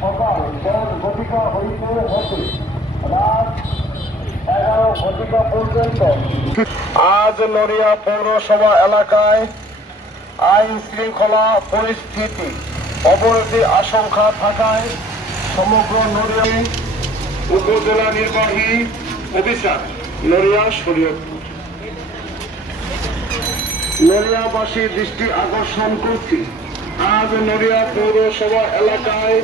সকাল গতিকা হইতে হতে রাত আজ নড়িয়া পৌরসভা এলাকায় আইন শৃঙ্খলা পরিস্থিতি অবনতির আশঙ্কা থাকায় সমগ্র নড়িয়া উপজেলা নির্বাহী অফিসার নড়িয়া শরীয়তপুর নড়িয়াবাসী দৃষ্টি আকর্ষণ করছি। আজ নড়িয়া পৌরসভা এলাকায়